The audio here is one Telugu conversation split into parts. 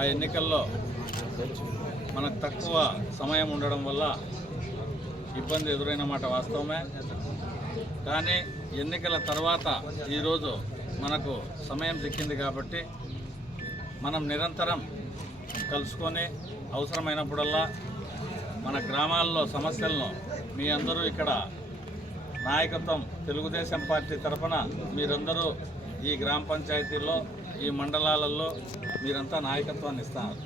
ఆ ఎన్నికల్లో మనకు తక్కువ సమయం ఉండడం వల్ల ఇబ్బంది ఎదురైన మాట వాస్తవమే. కానీ ఎన్నికల తర్వాత ఈరోజు మనకు సమయం చిక్కింది కాబట్టి మనం నిరంతరం కలుసుకొని అవసరమైనప్పుడల్లా మన గ్రామాల్లో సమస్యలను మీ అందరూ ఇక్కడ నాయకత్వం తెలుగుదేశం పార్టీ తరఫున మీరందరూ ఈ గ్రామ పంచాయతీల్లో ఈ మండలాలలో మీరంతా నాయకత్వాన్ని ఇస్తారు.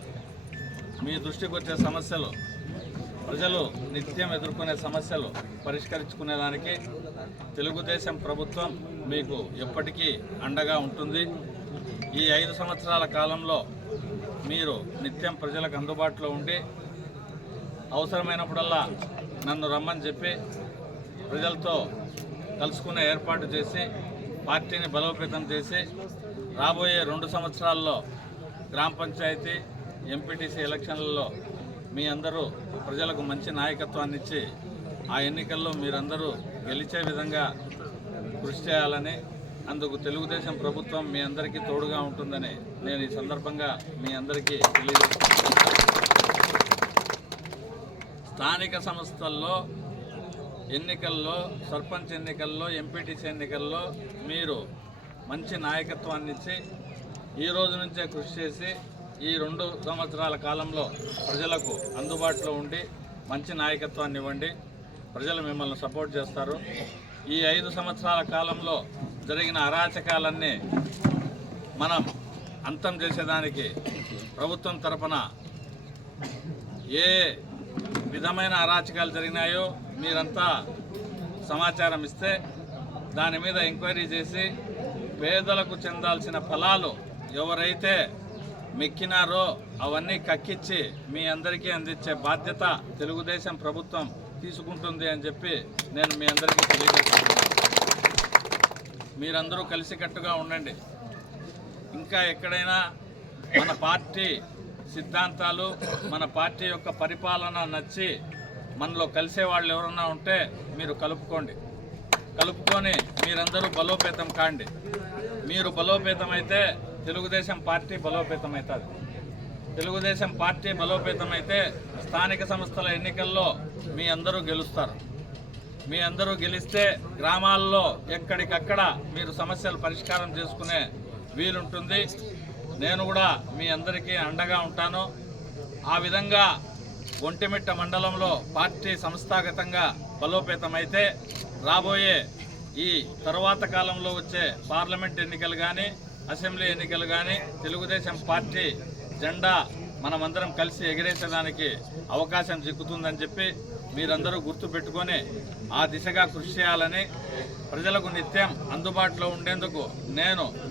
మీ దృష్టికి వచ్చే సమస్యలు ప్రజలు నిత్యం ఎదుర్కొనే సమస్యలు పరిష్కరించుకునేదానికి తెలుగుదేశం ప్రభుత్వం మీకు ఎప్పటికీ అండగా ఉంటుంది. ఈ 5 సంవత్సరాల కాలంలో మీరు నిత్యం ప్రజలకు అందుబాటులో ఉండి అవసరమైనప్పుడల్లా నన్ను రమ్మని చెప్పి ప్రజలతో కలుసుకునే ఏర్పాటు చేసి పార్టీని బలోపేతం చేసి రాబోయే 2 సంవత్సరాల్లో గ్రామ పంచాయతీ ఎంపీటీసీ ఎలక్షన్లలో మీ అందరూ ప్రజలకు మంచి నాయకత్వాన్ని ఇచ్చి ఆ ఎన్నికల్లో మీరందరూ గెలిచే విధంగా కృషి చేయాలని, అందుకు తెలుగుదేశం ప్రభుత్వం మీ అందరికీ తోడుగా ఉంటుందని నేను ఈ సందర్భంగా మీ అందరికీ తెలియజేస్తున్నాను. స్థానిక సంస్థల్లో ఎన్నికల్లో, సర్పంచ్ ఎన్నికల్లో, ఎంపీటీసీ ఎన్నికల్లో మీరు మంచి నాయకత్వాన్ని ఇచ్చి ఈ రోజు నుంచే కృషి చేసి ఈ 2 సంవత్సరాల కాలంలో ప్రజలకు అందుబాటులో ఉండి మంచి నాయకత్వాన్ని ఇవ్వండి. ప్రజలు మిమ్మల్ని సపోర్ట్ చేస్తారు. ఈ 5 సంవత్సరాల కాలంలో జరిగిన అరాచకాలన్నీ మనం అంతం చేసేదానికి ప్రభుత్వం తరపున ఏ విధమైన అరాచకాలు జరిగినాయో మీరంతా సమాచారం ఇస్తే దాని మీద ఎంక్వైరీ చేసి పేదలకు చెందాల్సిన ఫలాలు ఎవరైతే మెక్కినారో అవన్నీ కక్కించి మీ అందరికీ అందించే బాధ్యత తెలుగుదేశం ప్రభుత్వం తీసుకుంటుంది అని చెప్పి నేను మీ అందరికీ తెలియజేస్తున్నాను. మీరందరూ కలిసికట్టుగా ఉండండి. ఇంకా ఎక్కడైనా మన పార్టీ సిద్ధాంతాలు, మన పార్టీ యొక్క పరిపాలన నచ్చి మనలో కలిసే వాళ్ళు ఎవరన్నా ఉంటే మీరు కలుపుకొని మీరందరూ బలోపేతం కాండి. మీరు బలోపేతం అయితే తెలుగుదేశం పార్టీ బలోపేతం అవుతుంది. తెలుగుదేశం పార్టీ బలోపేతం అయితే స్థానిక సంస్థల ఎన్నికల్లో మీ అందరూ గెలుస్తారు. మీ అందరూ గెలిస్తే గ్రామాల్లో ఎక్కడికక్కడ మీరు సమస్యలు పరిష్కారం చేసుకునే వీలుంటుంది. నేను కూడా మీ అందరికీ అండగా ఉంటాను. ఆ విధంగా ఒంటిమిట్ట మండలంలో పార్టీ సంస్థాగతంగా బలోపేతమైతే రాబోయే ఈ తరువాత కాలంలో వచ్చే పార్లమెంట్ ఎన్నికలు కానీ, అసెంబ్లీ ఎన్నికలు కానీ తెలుగుదేశం పార్టీ జెండా మనమందరం కలిసి ఎగిరేసేదానికి అవకాశం చిక్కుతుందని చెప్పి మీరందరూ గుర్తుపెట్టుకొని ఆ దిశగా కృషి చేయాలని, ప్రజలకు నిత్యం అందుబాటులో ఉండేందుకు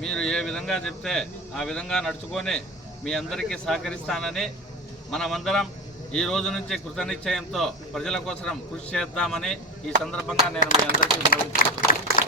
మీరు ఏ విధంగా చెప్తే ఆ విధంగా నడుచుకొని మీ అందరికీ సహకరిస్తానని, మనమందరం ఈ రోజు నుంచి కృతనిశ్చయంతో ప్రజల కోసం కృషి చేద్దామని ఈ సందర్భంగా నేను మీ అందరికీ విన్నవించుకుంటున్నాను.